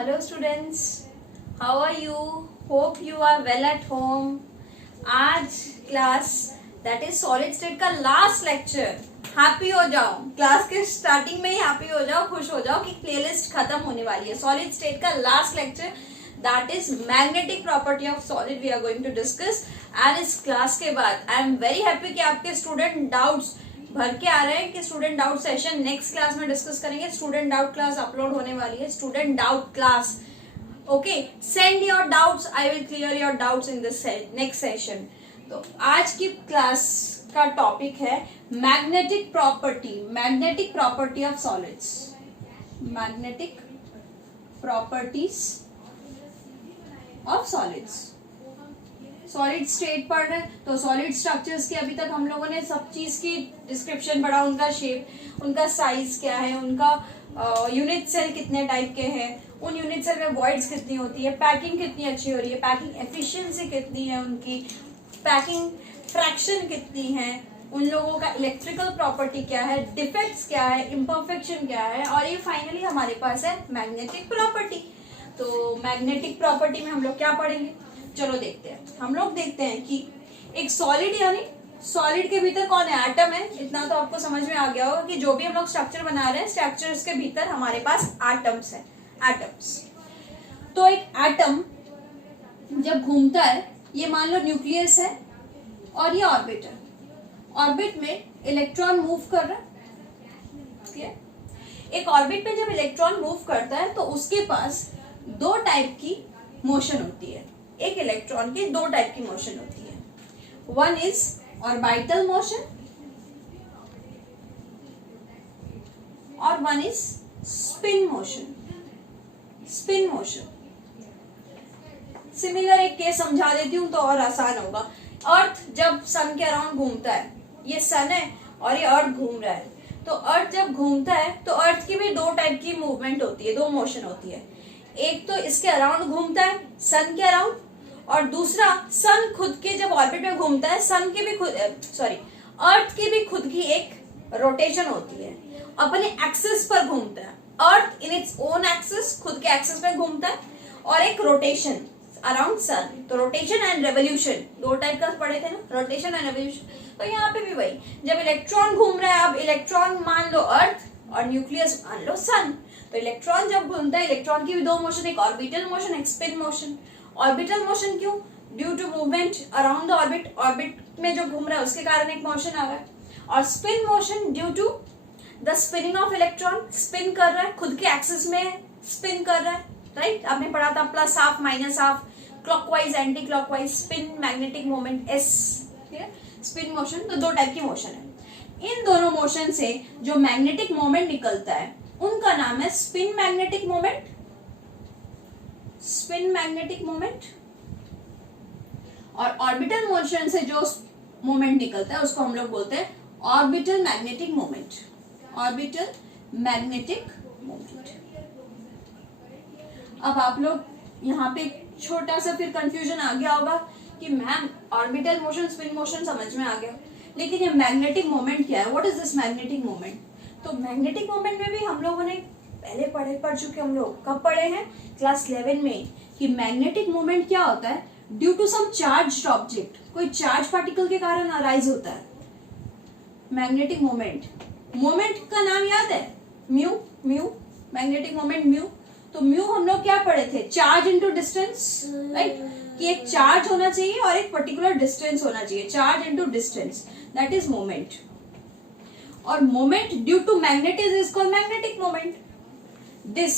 Hello students, how are you? Hope you are well at home. आज class that is solid state का last lecture. Happy हो जाओ, class के starting में ही happy हो जाओ, खुश हो जाओ कि प्लेलिस्ट खत्म होने वाली है. सॉलिड स्टेट का last lecture that is magnetic property of solid we are going to discuss. And इस क्लास के बाद आई एम वेरी हैप्पी कि आपके स्टूडेंट डाउट्स भर के आ रहे हैं कि student doubt session next class में डिस्कस करेंगे. स्टूडेंट डाउट क्लास अपलोड होने वाली है. Student doubt class, okay, send your doubts, I will clear your doubts in this next session. तो आज की क्लास का टॉपिक है magnetic property of solids. Magnetic properties of solids. Solid state पढ़ रहे हैं तो सॉलिड स्ट्रक्चर्स की अभी तक हम लोगों ने सब चीज की डिस्क्रिप्शन पढ़ा. उनका शेप, उनका साइज क्या है, उनका यूनिट सेल कितने टाइप के हैं, उन यूनिट सेल में वॉइड्स कितनी होती है, पैकिंग कितनी अच्छी हो रही है, पैकिंग एफिशिएंसी कितनी है, उनकी पैकिंग फ्रैक्शन कितनी है, उन लोगों का इलेक्ट्रिकल प्रॉपर्टी क्या है, डिफेक्ट्स क्या है, इम्परफेक्शन क्या है, और ये फाइनली हमारे पास है मैग्नेटिक प्रॉपर्टी. तो मैग्नेटिक प्रॉपर्टी में हम लोग क्या पढ़ेंगे, चलो देखते हैं. हम लोग देखते हैं कि एक सॉलिड यानी सॉलिड के भीतर कौन है, एटम है. इतना तो आपको समझ में आ गया होगा कि जो भी हम लोग स्ट्रक्चर बना रहे हैं, स्ट्रक्चर्स के भीतर हमारे पास एटम्स है. एटम्स, तो एक एटम जब घूमता है, ये मान लो न्यूक्लियस है और ये ऑर्बिट है. ऑर्बिट में इलेक्ट्रॉन मूव कर रहा है. एक ऑर्बिट में जब इलेक्ट्रॉन मूव करता है तो उसके पास दो टाइप की मोशन होती है. एक इलेक्ट्रॉन की दो टाइप की मोशन होती है. वन इज ऑर्बिटल मोशन और one is spin motion. Spin motion similar एक केस समझा देती हूं तो और आसान होगा. अर्थ जब सन के अराउंड घूमता है, ये सन है और ये अर्थ घूम रहा है, तो अर्थ जब घूमता है तो अर्थ की भी दो टाइप की मूवमेंट होती है, दो मोशन होती है. एक तो इसके अराउंड घूमता है सन के अराउंड, और दूसरा सन खुद के जब ऑर्बिट में घूमता है, सन की भी अर्थ की भी खुद की एक रोटेशन होती है, अपने एक्सिस पर घूमता है. अर्थ इन इट्स ओन एक्सिस, खुद के एक्सिस पर घूमता है, और एक रोटेशन अराउंड सन. तो रोटेशन एंड रेवोल्यूशन दो टाइप का पढ़े थे ना, रोटेशन एंड रेवोल्यूशन. तो यहाँ पे भी वही, जब इलेक्ट्रॉन घूम रहा है, अब इलेक्ट्रॉन मान लो अर्थ और न्यूक्लियस मान लो सन. तो इलेक्ट्रॉन जब घूमता है, इलेक्ट्रॉन की भी दो मोशन, एक ऑर्बिटल मोशन, एक स्पिन मोशन. ऑर्बिटल मोशन क्यों, due to movement around the orbit. Orbit में जो घूम रहा है उसके कारण एक मोशन आ रहा है. और spin motion due to the spinning of electron, spin कर रहा है, खुद के एक्सिस में स्पिन कर रहा है. राइट, आपने पढ़ा था plus half minus half, clockwise anti clockwise, spin magnetic moment S. Spin motion, तो दो टाइप की मोशन है. इन दोनों मोशन से जो मैग्नेटिक मोमेंट निकलता है उनका नाम है spin magnetic moment. Spin magnetic moment. और ऑर्बिटल मोशन से जो मोमेंट निकलता है उसको हम लोग बोलते हैं orbital magnetic moment. Orbital magnetic moment. अब आप लोग यहाँ पे छोटा सा फिर कंफ्यूजन आ गया होगा कि ma'am orbital motion spin motion समझ में आ गया, लेकिन ये मैग्नेटिक मोमेंट क्या है, what is this magnetic moment. तो मैग्नेटिक मोमेंट में भी हम लोगों ने पहले पढ़ चुके. हम लोग कब पढ़े हैं, क्लास 11 में, कि मैग्नेटिक मोमेंट क्या होता है, due to some charged object, कोई चार्ज पार्टिकल के कारण अराइज होता है मैग्नेटिक मोमेंट. मोमेंट का नाम याद है, म्यू. Magnetic moment mu. तो म्यू हम लोग क्या पढ़े थे, चार्ज इनटू डिस्टेंस. राइट, कि एक चार्ज होना चाहिए और एक पर्टिकुलर डिस्टेंस होना चाहिए. Charge into distance, that is moment. और moment due to magnetism is called magnetic moment. This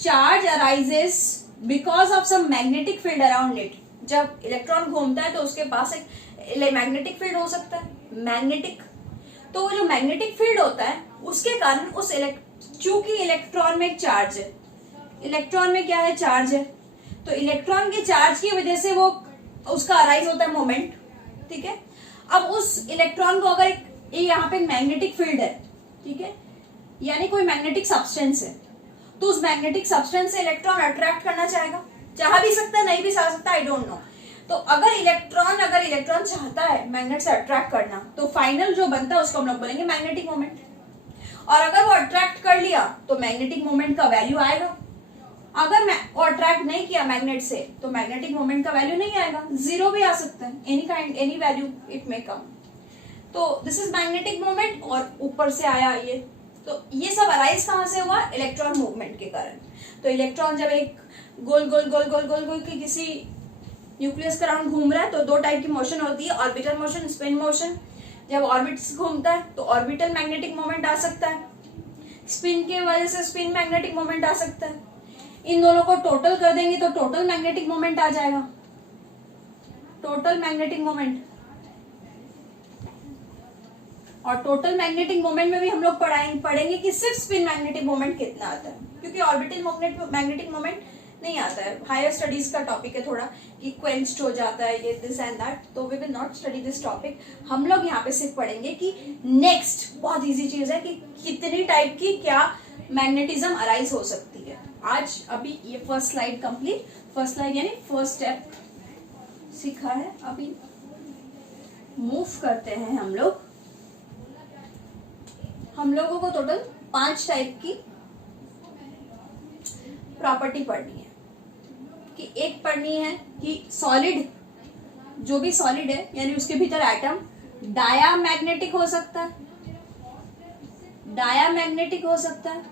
charge arises because of some magnetic field around it. जब इलेक्ट्रॉन घूमता है तो उसके पास एक मैग्नेटिक फील्ड हो सकता है, मैग्नेटिक. तो वो जो मैग्नेटिक फील्ड होता है उसके कारण उस चूंकि इलेक्ट्रॉन में एक चार्ज है, इलेक्ट्रॉन में क्या है, चार्ज है, तो इलेक्ट्रॉन के चार्ज की वजह से वो उसका अराइज होता है मोमेंट. ठीक है, अब उस इलेक्ट्रॉन को अगर यहाँ पे मैग्नेटिक फील्ड है, ठीक है, यानी कोई मैग्नेटिक सब्सटेंस है, तो उस मैग्नेटिक सब्सटेंस से इलेक्ट्रॉन अट्रैक्ट करना चाहेगा. चाह भी सकता है, नहीं भी चाह सकता, आई डोंट नो. तो अगर इलेक्ट्रॉन चाहता है मैग्नेट से अट्रैक्ट करना, तो फाइनल जो बनता है उसको हम लोग बोलेंगे मैग्नेटिक मोमेंट. और अगर वो अट्रैक्ट कर लिया तो मैग्नेटिक मोमेंट का वैल्यू आएगा. अगर मैं अट्रैक्ट नहीं किया मैग्नेट से तो मैग्नेटिक मोमेंट का वैल्यू नहीं आएगा, जीरो भी आ सकता है, any kind any value it may come. तो दिस इज मैग्नेटिक मोमेंट और ऊपर से आया ये, तो ये सब अराइज कहां से हुआ, इलेक्ट्रॉन मूवमेंट के कारण। तो इलेक्ट्रॉन जब एक गोल गोल गोल गोल गोल गोल की किसी न्यूक्लियस के अराउंड घूम रहा है तो दो टाइप की मोशन होती है, ऑर्बिटल मोशन, स्पिन मोशन। जब ऑर्बिट्स घूमता है तो ऑर्बिटल मैग्नेटिक मोमेंट आ सकता है, स्पिन की वजह से स्पिन मैग्नेटिक मोमेंट आ सकता है। इन दोनों को टोटल कर देंगे तो टोटल मैग्नेटिक मोमेंट आ जाएगा, टोटल मैग्नेटिक मोमेंट। और टोटल मैग्नेटिक मोमेंट में भी हम लोग पढ़ेंगे कि सिर्फ स्पिन मैग्नेटिक मोमेंट कितना आता है, क्योंकि ऑर्बिटल मैग्नेटिक मोमेंट नहीं आता है। हायर स्टडीज का टॉपिक है थोड़ा कि क्वेंच्ड हो जाता है ये दिस एंड दैट, तो we will not study this topic. हम लोग यहाँ पे सिर्फ पढ़ेंगे कि नेक्स्ट बहुत इजी चीज है कि कितनी टाइप की क्या मैग्नेटिज्म अराइज हो सकती है। आज अभी ये first slide complete, first slide यानी फर्स्ट स्टेप सीखा है। अभी मूव करते हैं हम लोग। हम लोगों को टोटल 5 टाइप की प्रॉपर्टी पढ़नी है। कि एक पढ़नी है कि सॉलिड, जो भी सॉलिड है यानी उसके भीतर एटम डायामैग्नेटिक हो सकता है, डायामैग्नेटिक हो सकता है,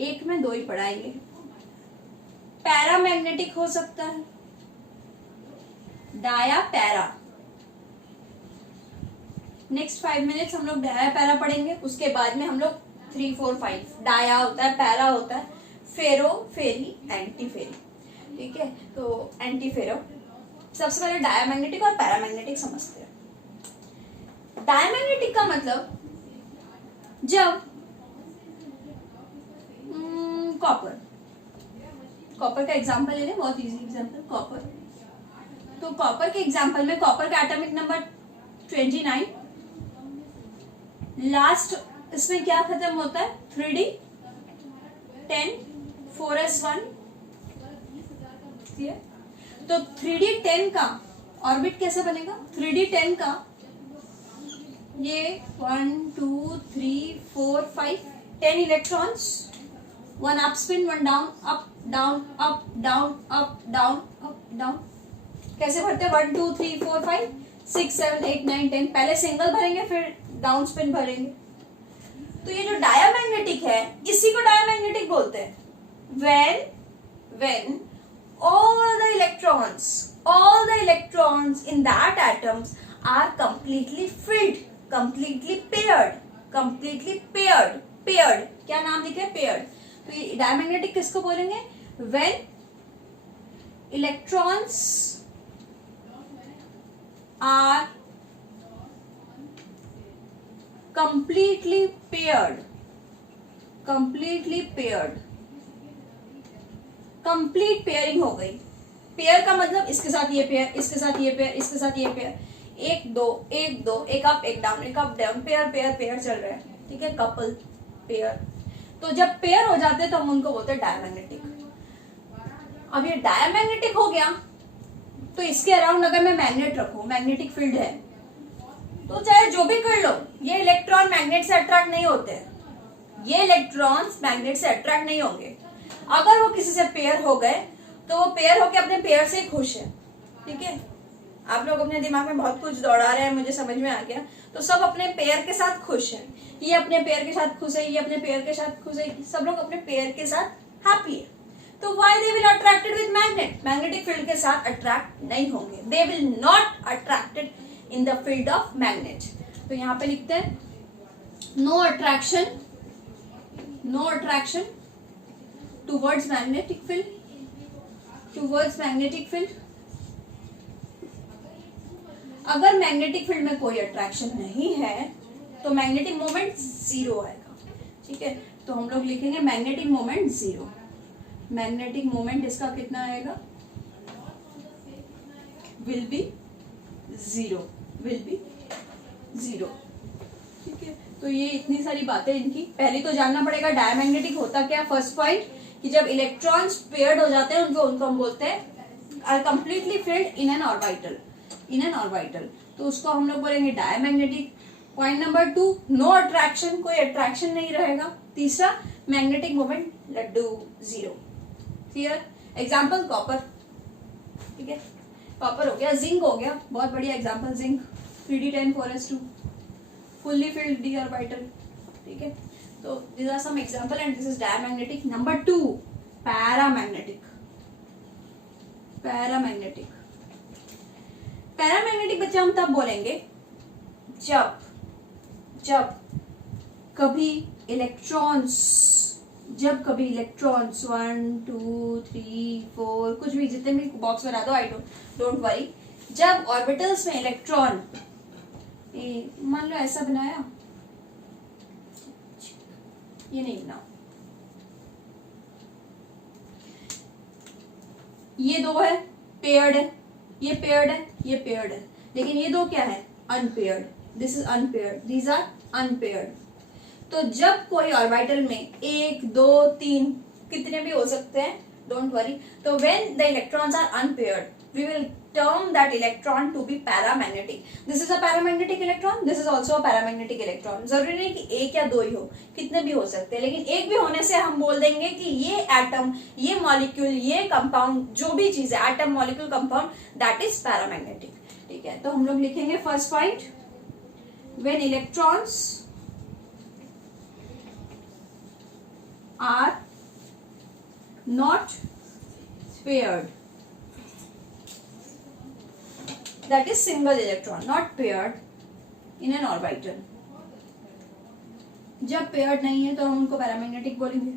एक में 2 ही पढ़ाएंगे। पैरामैग्नेटिक हो सकता है, डाया पैरा। नेक्स्ट 5 मिनट्स हम लोग डाया पैरा पढ़ेंगे, उसके बाद में हम लोग 3, 4, 5 डाया होता है, पैरा होता है, फेरो, फेरी, एंटी फेरी। ठीक है, तो एंटी फेरो सबसे पहले डायामैग्नेटिक और पैरामैग्नेटिक समझते हैं। डायामैग्नेटिक का मतलब जब कॉपर, कॉपर का एग्जांपल ले लें, बहुत इजी एग्जांपल कॉपर। तो कॉपर के एग्जांपल में कॉपर का एटॉमिक नंबर 29, लास्ट इसमें क्या खत्म होता है 3D 10 4s1। तो 3D 10 का ऑर्बिट कैसे बनेगा, 3D 10 का ये 1 2 3 4 5 10 electrons, 1 up spin 1 down, up down up down up down up down. कैसे भरते हैं 1 2 3 4 5 6 7 8 9 10, पहले सिंगल भरेंगे फिर डाउन स्पिन भरेंगे। तो ये जो डायामैग्नेटिक है इसी को डायामैग्नेटिक बोलते हैं। when all the electrons in that atoms are completely filled, completely paired, क्या नाम लिखे paired। तो ये डायमैग्नेटिक किसको बोलेंगे, when electrons are completely paired, complete pairing हो गई। पेयर का मतलब इसके साथ ये पेयर, इसके साथ ये पेयर, इसके साथ ये पेयर, 1 2 1 2, एक अप एक डाउन, एक up down, pair pair pair चल रहा है। ठीक है, कपल पेयर। तो जब पेयर हो जाते हैं तो हम उनको बोलते हैं डायमैग्नेटिक। अब ये डायमैग्नेटिक हो गया तो इसके अराउंड अगर मैं मैग्नेट रखूं, मैग्नेटिक फील्ड है, तो चाहे जो भी कर लो ये इलेक्ट्रॉन मैग्नेट से अट्रैक्ट नहीं होते हैं, ये इलेक्ट्रॉन्स मैग्नेट से अट्रैक्ट नहीं होंगे। अगर वो किसी से पेयर हो गए तो वो पेयर होके अपने पेयर से खुश है। ठीक है, आप लोग अपने दिमाग में बहुत कुछ दौड़ा रहे हैं, मुझे समझ में आ गया। तो सब अपने पेयर के साथ खुश है, ये अपने पेयर के साथ खुश है, ये अपने पेयर के साथ खुश है, सब लोग अपने पेयर के साथ हैप्पी है। तो why they will attracted with magnet, magnetic field के साथ अट्रैक्ट नहीं होंगे, they will not attracted in the field of magnet. तो यहाँ पे लिखते हैं no attraction towards magnetic field, अगर मैग्नेटिक फील्ड में कोई अट्रैक्शन नहीं है तो मैग्नेटिक मोमेंट 0 आएगा। ठीक है, तो हम लोग लिखेंगे मैग्नेटिक मोमेंट 0। मैग्नेटिक मोमेंट इसका कितना आएगा, विल बी 0। ठीक है, तो ये इतनी सारी बातें इनकी। पहले तो जानना पड़ेगा डायमैग्नेटिक होता क्या। फर्स्ट पॉइंट कि जब इलेक्ट्रॉन्स पेयर्ड हो जाते हैं उनको हम बोलते हैं are completely filled in an orbital, तो उसको हम लोग बोलेंगे diamagnetic. Point number 2, no attraction, कोई अट्रैक्शन नहीं रहेगा। तीसरा, magnetic moment laddoo 0। Clear? Example copper, ठीक है, कॉपर हो गया, जिंक हो गया, बहुत बढ़िया example zinc, 3d10 4s2 fully filled d orbital, ठीक है। तो these are some example and this is diamagnetic. Number 2 paramagnetic. Paramagnetic paramagnetic बच्चे हम तब बोलेंगे जब जब कभी इलेक्ट्रॉन्स 1 2 3 4 कुछ भी जितने भी बॉक्स बना दो, आई डोंट वरी, जब ऑर्बिटल्स में इलेक्ट्रॉन, मान लो ऐसा बनाया, ये नहीं बनाओ, ये दो है पेयर्ड है, ये पेयर्ड है, ये पेयर्ड है, लेकिन ये दो क्या है? Unpaired. This is unpaired, these are unpaired. तो जब कोई ऑर्बिटल में 1 2 3 कितने भी हो सकते हैं, डोंट वरी, तो when the electrons are unpaired we will term that electron to be paramagnetic. This is a paramagnetic electron, this is also a paramagnetic electron. जरूरी नहीं कि एक या दो ही हो, कितने भी हो सकते हैं, लेकिन एक भी होने से हम बोल देंगे कि ये एटम, ये मॉलिक्यूल, ये कंपाउंड, जो भी चीज है, atom molecule compound, that is paramagnetic, ठीक है। तो हम लोग लिखेंगे first point, when electrons are not paired, that is single electron not paired in an orbital. जब पेयर्ड नहीं है तो हम उनको पैरामैग्नेटिक बोलेंगे,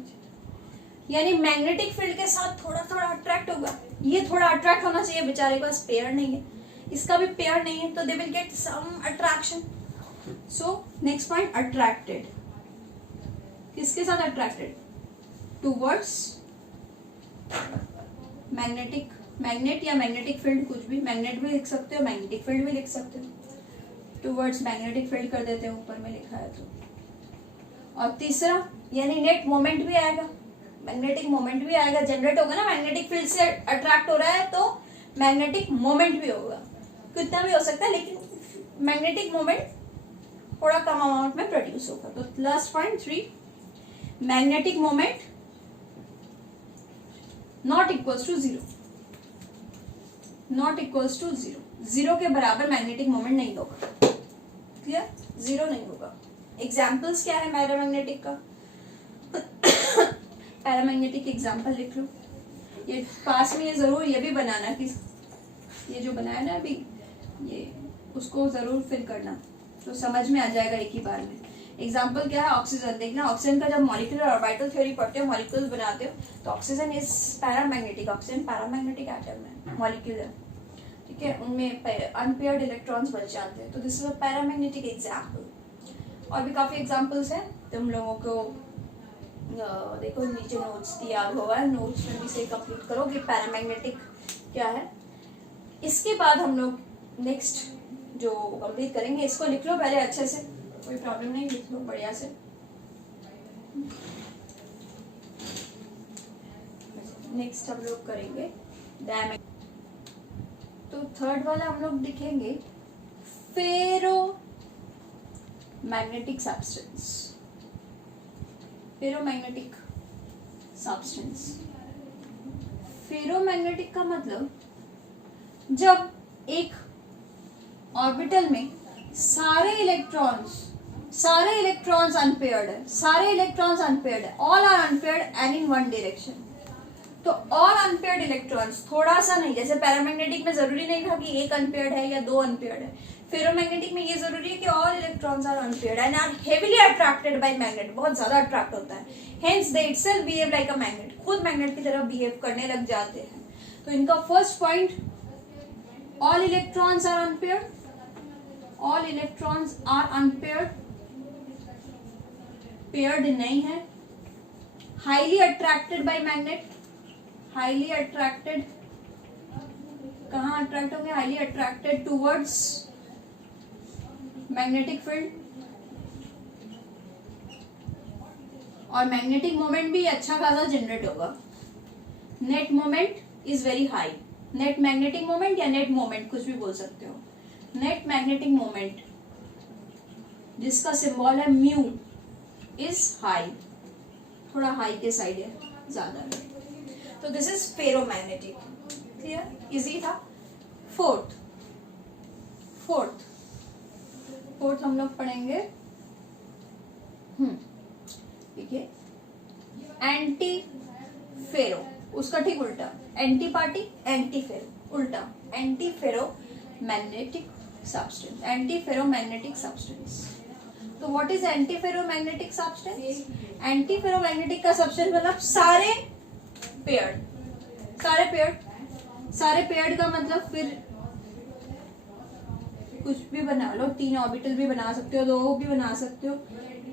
यानी मैग्नेटिक फील्ड के साथ थोड़ा थोड़ा अट्रैक्ट होगा, ये थोड़ा अट्रैक्ट होना चाहिए, बेचारे के पास पेयर नहीं है, इसका भी पेयर नहीं है, तो they will get some attraction. So next point, attracted, किसके साथ अट्रैक्टेड? टूवर्ड्स मैग्नेटिक, मैग्नेट या मैग्नेटिक फील्ड, कुछ भी, मैग्नेट भी लिख सकते हो, मैग्नेटिक फील्ड भी लिख सकते हो, टूवर्ड्स मैग्नेटिक फील्ड कर देते हैं, ऊपर में लिखा है तो। और तीसरा यानी नेट मोमेंट भी आएगा, मैग्नेटिक मोमेंट भी आएगा, जनरेट होगा ना, मैग्नेटिक फील्ड से अट्रैक्ट हो रहा है तो मैग्नेटिक मोमेंट भी होगा, कितना भी हो सकता है, लेकिन मैग्नेटिक मोमेंट थोड़ा कम अमाउंट में प्रोड्यूस होगा। तो last point 3, magnetic moment not equals to 0, not equals to 0, 0 के बराबर मैग्नेटिक मोमेंट नहीं होगा, क्लियर? 0 नहीं होगा। एग्जाम्पल्स क्या है पैरामैग्नेटिक का? पैरामैग्नेटिक एग्जाम्पल लिख लो, ये पास में, ये जरूर ये भी बनाना कि ये जो बनाया ना अभी, ये उसको जरूर फिल करना, तो समझ में आ जाएगा एक ही बार में। एग्जाम्पल क्या है? ऑक्सीजन। देखना, ऑक्सीजन का जब मॉलिक्यूलर ऑर्बिटल थ्योरी पढ़ते हो, मॉलिक्यूल्स बनाते हो, तो oxygen is paramagnetic, oxygen paramagnetic atom है, मॉलिक्यूलर, ठीक है, उनमें अनपेयर्ड इलेक्ट्रॉन्स बच जाते हैं, तो this is a paramagnetic example. और भी काफी एग्जाम्पल्स हैं, तुम लोगों को देखो नीचे नोट्स दिया हुआ है, नोट्स में भी से कंप्लीट करो कि पैरामैग्नेटिक क्या है। इसके बाद हम लोग नेक्स्ट जो कंप्लीट करेंगे, इसको लिख लो पहले अच्छे से, कोई प्रॉब्लम नहीं, लिख लो बढ़िया से। नेक्स्ट हम लोग करेंगे तो थर्ड वाला हम लोग लिखेंगे ferro magnetic substance, ferromagnetic substance. Ferromagnetic का मतलब जब एक ऑर्बिटल में सारे इलेक्ट्रॉन्स अनपेयर्ड है, सारे इलेक्ट्रॉन्स अनपेयर्ड है, all are unpaired and in one direction. तो ऑल अनपेयर्ड इलेक्ट्रॉन्स, थोड़ा सा नहीं, जैसे पैरामैग्नेटिक में जरूरी नहीं था कि एक अनपेयर्ड है या दो अनपेयर्ड है, फेरोमैग्नेटिक में ये जरूरी है कि all electrons are unpaired and are heavily attracted by magnet, बहुत ज्यादा अट्रैक्ट होता है, hence they itself behave like a magnet, खुद मैग्नेट की तरह बिहेव करने लग जाते हैं। तो इनका first point, all electrons are unpaired, all electrons are unpaired, paired नहीं है, highly attracted by magnet, highly attracted, कहाँ अट्रैक्ट होंगे? Highly attracted towards magnetic field, और मैग्नेटिक मोमेंट भी अच्छा खासा जनरेट होगा, net moment is very high, net magnetic moment या नेट मोमेंट कुछ भी बोल सकते हो, नेट मैग्नेटिक मोमेंट जिसका सिंबल है म्यू इज हाई, थोड़ा हाई के साइड है, ज्यादा है। तो this is ferromagnetic. Clear, easy था। फोर्थ हम लोग पढ़ेंगे, ठीक है, एंटी फेरो, उसका ठीक उल्टा, एंटी पार्टी एंटी फेरो, उल्टा anti ferro magnetic substance, anti ferro magnetic substance. तो what is anti ferro magnetic substance? Anti ferro magnetic का सब्सटेंस मतलब सारे पेयर्ड का मतलब फिर कुछ भी बना लो, 3 ऑर्बिटल भी बना सकते हो, 2 भी बना सकते हो,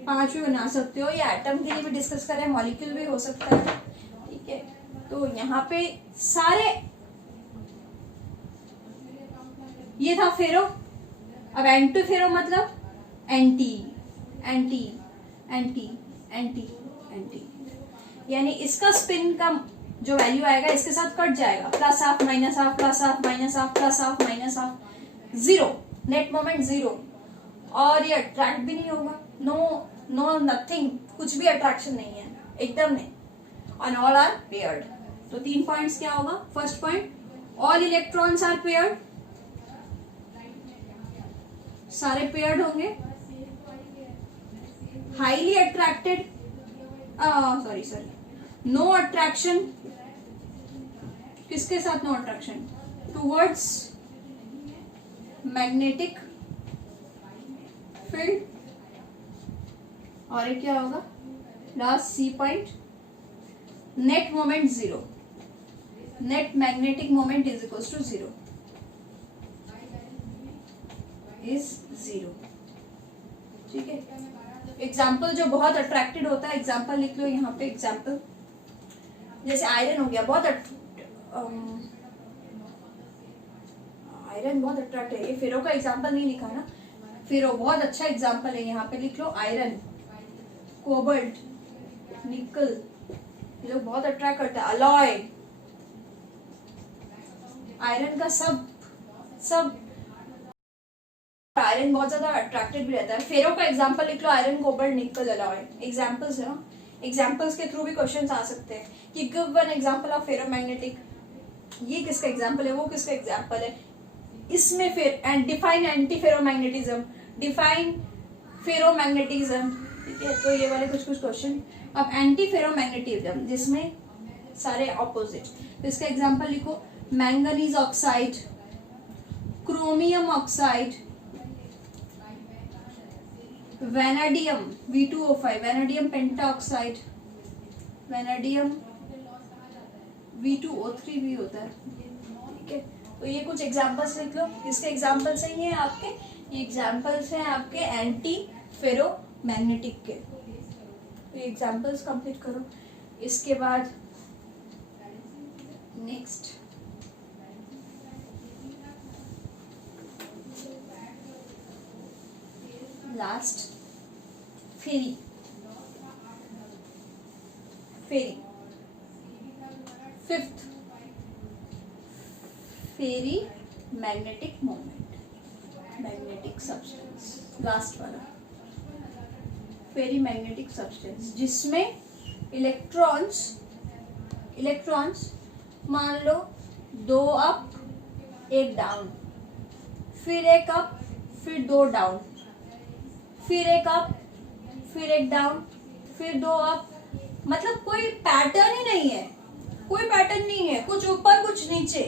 5 भी बना सकते हो, या एटम के लिए भी डिस्कस करें, मॉलिक्यूल भी हो सकता है, ठीक है। तो यहाँ पे सारे, ये था फेरो। अब एंटी फेरो मतलब anti anti anti anti anti, यानी इसका स्पिन का जो वैल्यू आएगा इसके साथ कट जाएगा, plus half minus half, plus half minus half, plus half minus half, 0, net moment 0, और ये अट्रैक्ट भी नहीं होगा, नो नथिंग, कुछ भी अट्रैक्शन नहीं है, एकदम नहीं, और ऑल आर पेयर्ड। तो 3 पॉइंट्स क्या होगा? First point, all electrons are paired, सारे पेयर्ड होंगे, highly attracted, sorry, no attraction, किसके साथ no attraction? Towards magnetic field, और एक क्या होगा last C point, net moment 0, net magnetic moment is equals to 0, is 0, ठीक है। एग्जाम्पल जो बहुत अट्रैक्टेड होता है, एग्जाम्पल लिख लो यहाँ पे, एग्जाम्पल जैसे आयरन हो गया, बहुत आयरन बहुत अट्रैक्ट है, ये फेरो का एग्जाम्पल नहीं लिखा ना, फेरो बहुत अच्छा एग्जाम्पल है, यहाँ पे लिख लो आयरन, कोबाल्ट, निकल, ये लोग बहुत अट्रैक्ट करते हैं, अलॉय, आयरन का सब आयरन बहुत ज्यादा अट्रैक्टेड भी रहता है। फेरो का एग्जाम्पल लिख लो, आयरन, कोबाल्ट, निकल, अलॉय, एग्जाम्पल्स है, एग्जाम्पल्स के थ्रू भी क्वेश्चंस आ सकते हैं कि give one example of ferromagnetic, ये किसका एग्जाम्पल है, वो किसका एग्जाम्पल है, इसमें फिर and define anti ferromagnetism, define ferromagnetism, ठीक है। तो ये वाले कुछ क्वेश्चन। अब एंटी फेरोमैग्नेटिज्म जिसमें सारे ऑपोजिट, तो इसका एग्जाम्पल लिखो, manganese oxide, chromium oxide, vanadium V2O5, vanadium pentoxide, vanadium V2O3 भी होता है, ठीक है। तो ये कुछ एग्जांपल्स लिख लो, इसके एग्जांपल्स हैं ये आपके, ये एग्जांपल्स हैं आपके एंटी फेरोमैग्नेटिक के, तो ये एग्जांपल्स कंप्लीट करो। इसके बाद next last ferri, fifth ferri magnetic moment, magnetic substance, last वाला फेरी मैग्नेटिक सब्सटेंस, जिसमें इलेक्ट्रॉन्स मान लो 2 अप 1 डाउन, फिर 1 अप फिर 2 डाउन, फिर 1 अप फिर 1 डाउन, फिर 2 अप, मतलब कोई पैटर्न ही नहीं है, कोई पैटर्न नहीं है, कुछ ऊपर कुछ नीचे,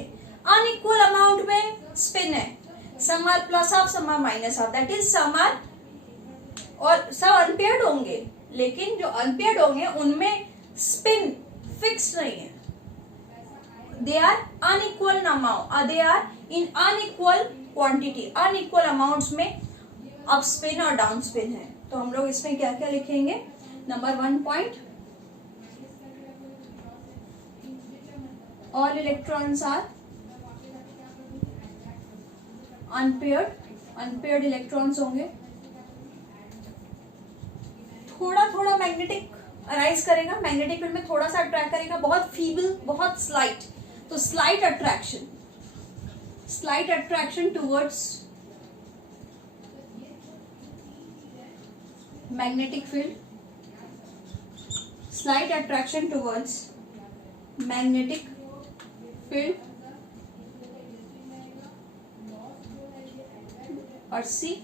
अनइक्वल अमाउंट में स्पिन है, some are plus half, some are minus half, that is some are, और सब अनपेयर्ड होंगे, लेकिन जो अनपेयर्ड होंगे उनमें स्पिन फिक्स नहीं है, they are unequal amount, they are in unequal quantity, unequal amounts में अप स्पिन और डाउन स्पिन है। तो हम लोग इसमें क्या क्या लिखेंगे? Number 1 point, all electrons are unpaired electrons होंगे, थोड़ा मैग्नेटिक अराइज करेगा, मैग्नेटिक फील्ड में थोड़ा सा अट्रैक्ट करेगा, बहुत फीबल, बहुत स्लाइट, तो slight attraction towards magnetic field, slight attraction towards magnetic field, और सी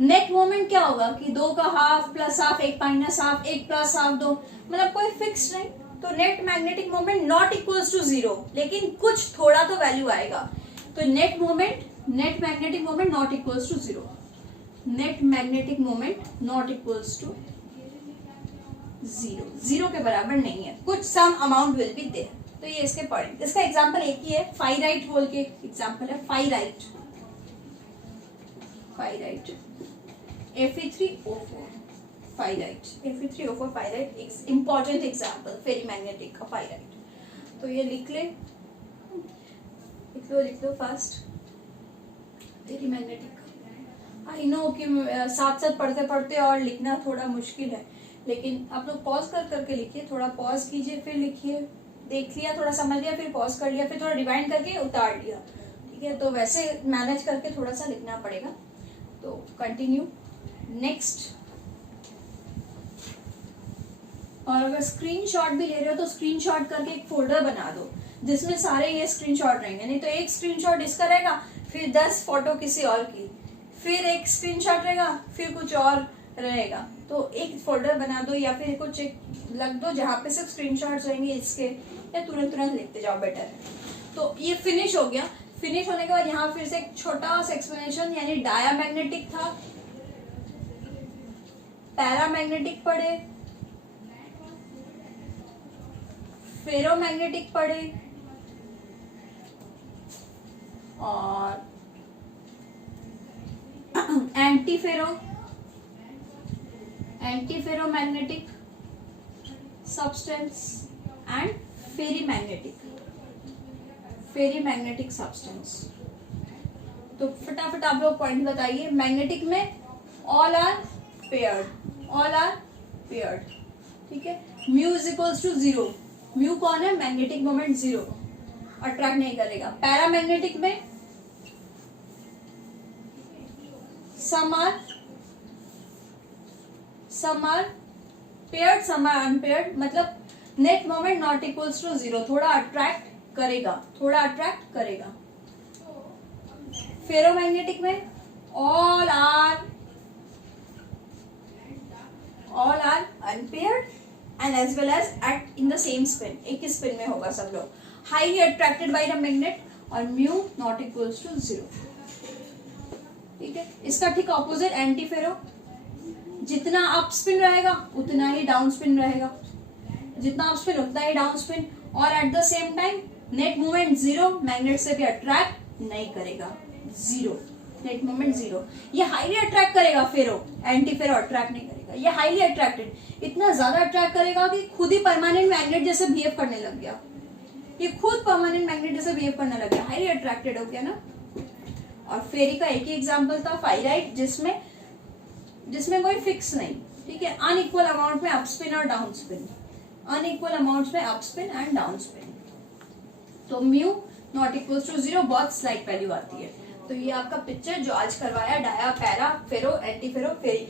नेट मोमेंट क्या होगा कि 2 का half plus half, 1 minus half, 1 plus half 2, मतलब कोई फिक्स नहीं। तो net magnetic moment not equals to 0, लेकिन कुछ थोड़ा तो वैल्यू आएगा। तो net magnetic moment not equals to 0, net magnetic moment not equals to 0, 0 के बराबर नहीं है, कुछ some amount will be there. तो ये इसके पॉइंट, इसका एग्जांपल एक ही है, फाइराइट बोल के एग्जांपल है, फाइराइट Fe3O4 फाइराइट, Fe3O4 फाइराइट, इंपॉर्टेंट एग्जांपल फेरीमैग्नेटिक का फाइराइट। तो ये लिख लो फास्ट, फेरीमैग्नेटिक। आई नो कि साथ साथ पढ़ते पढ़ते और लिखना थोड़ा मुश्किल है, लेकिन आप लोग पॉज करके लिखिए, थोड़ा पॉज कीजिए फिर लिखिए, देख लिया थोड़ा समझ लिया फिर पॉज कर लिया फिर थोड़ा रिवाइंड करके उतार लिया, ठीक है। तो वैसे मैनेज करके थोड़ा सा लिखना पड़ेगा। तो कंटिन्यू नेक्स्ट। और अगर स्क्रीनशॉट भी ले रहे हो तो स्क्रीनशॉट करके एक फोल्डर बना दो जिसमें सारे ये स्क्रीनशॉट रहेंगे, नहीं तो एक स्क्रीनशॉट इसका रहेगा, फिर 10 फोटो किसी और की, फिर एक स्क्रीनशॉट रहेगा, फिर कुछ और रहेगा। तो एक फोल्डर बना दो या फिर कुछ एक लग दो जहाँ पे सिर्फ स्क्रीनशॉट्स रहेंगे इसके, या तुरंत लिखते जाओ, बेटर है। तो ये फिनिश हो गया। फिनिश होने के बाद यहाँ फिर से एक छोटा सा एक्सप्लेनेशन, यानी डायामैग्नेटिक था, पैरामैग्नेटिक पढ़े, फेरोमैग्नेटिक पढ़े, और एंटीफेरोमैग्नेटिक सब्सटेंस एंड फेरीमैग्नेटिक सब्सटेंस। तो फटाफट आप लोग पॉइंट बताइए। मैग्नेटिक में ऑल आर पेयर्ड, ठीक है। Mu is equals to 0, mu कौन है, मैग्नेटिक मोमेंट 0, अट्रैक्ट नहीं करेगा। पैरामैग्नेटिक में some are paired, some are unpaired, मतलब net moment not equals to 0, थोड़ा अट्रैक्ट करेगा। फेरोमैग्नेटिक में all are unpaired and as well as at in the same spin, एक ही स्पिन में होगा सब लोग, highly attracted by the magnet, और म्यू नॉट इक्वल्स टू 0, ठीक है। इसका ठीक ऑपोजिट एंटीफेरो, जितना अप स्पिन रहेगा उतना ही डाउन स्पिन रहेगा, जितना अप स्पिन उतना ही डाउन स्पिन, और at the same time net movement 0, magnet से भी अट्रैक्ट नहीं करेगा, 0, नेट मूवमेंट 0। ये हाईली अट्रैक्ट करेगा, एंटीफेरो अट्रैक्ट नहीं करेगा। ये हाईली अट्रैक्टेड, इतना ज्यादा अट्रैक्ट करेगा कि खुद ही परमानेंट मैग्नेट जैसे बिहेव करने लग गया, ये खुद परमानेंट मैग्नेट जैसे बिहेव करने लग गया, हाईली अट्रैक्टेड हो गया ना। और फेरी का एक ही एग्जाम्पल था फाइराइट, जिसमें कोई फिक्स नहीं, ठीक है, अनइक्वल अमाउंट में अपस्पिन और डाउन स्पिन, अनइक्वल अमाउंट में अपस्पिन एंड डाउन स्पिन। तो म्यू नॉट इक्वल टू 0, बहुत स्लाइट वैल्यू आती है। तो ये आपका पिक्चर जो आज करवाया, डाया, पैरा, फेरो, एंटीफेरो, फेरी,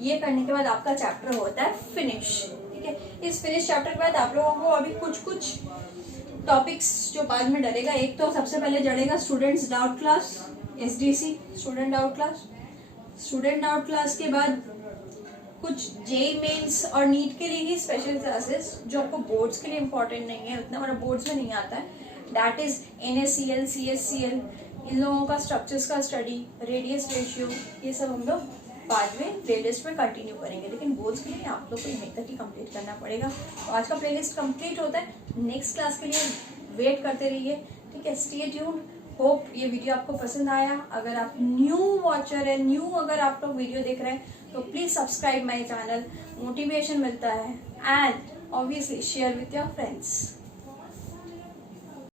ये करने के बाद आपका चैप्टर होता है फिनिश, ठीक है। इस फिनिश चैप्टर के बाद आप लोगों को अभी कुछ टॉपिक्स जो बाद में डलेगा, एक तो सबसे पहले जड़ेगा students doubt class, SDC student doubt class के बाद कुछ जेई मेंस और नीट के लिए ही स्पेशल क्लासेस जो आपको बोर्ड्स के लिए इंपॉर्टेंट नहीं है, उतना हमारा बोर्ड्स में नहीं आता है, दैट इज NaCl, CSCl, इन लोगों का स्ट्रक्चर्स का स्टडी, रेडियस रेशियो, ये सब हम लोग बाद में प्लेलिस्ट में कंटिन्यू करेंगे, लेकिन बोर्ड्स के लिए आप लोग को यहीं तक ही कंप्लीट करना पड़ेगा। तो आज का प्लेलिस्ट कंप्लीट होता है, नेक्स्ट क्लास के लिए वेट करते रहिए, ठीक है। Stay tuned. होप ये वीडियो आपको पसंद आया। अगर आप न्यू वॉचर है, अगर आप लोग वीडियो देख रहे हैं तो please subscribe my channel, motivation मिलता है, and obviously share with your friends.